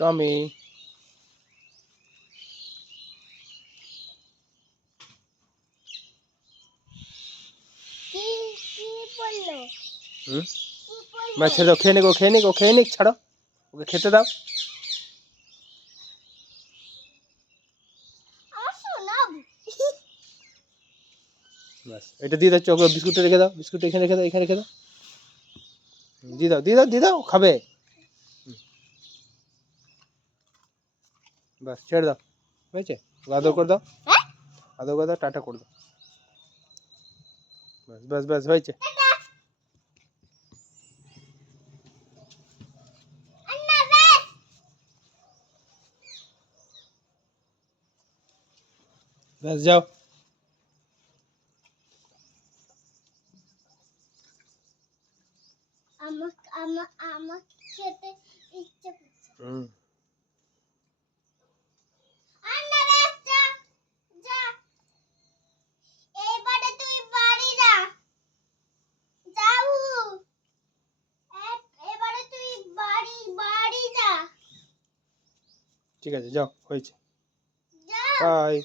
টমি। ছেড়ে দাও, খেয়ে নিক, খেয়ে নিক, ছাড়ো, ওকে খেতে দাও। ব্যাস, এটা দিয়ে দাও, চকলেট বিস্কুটটা রেখে দাও, বিস্কুট এখানে রেখে দাও, এখানে রেখে দাও, দিয়ে দাও, খাবে। ব্যাস, ছেড়ে দাও, হয়েছে, আদর করে দাও, আদর করে দাও, টাটা করে দাও, ব্যাস ব্যাস ব্যাস, হয়েছে। ব্যাস, যাও। আমার খেতে ইচ্ছে করছে। এবারে তুই বাড়ি যা, যাও, এবারে তুই বাড়ি যা। ঠিক আছে, যাও, হয়েছে, যাও। বাই।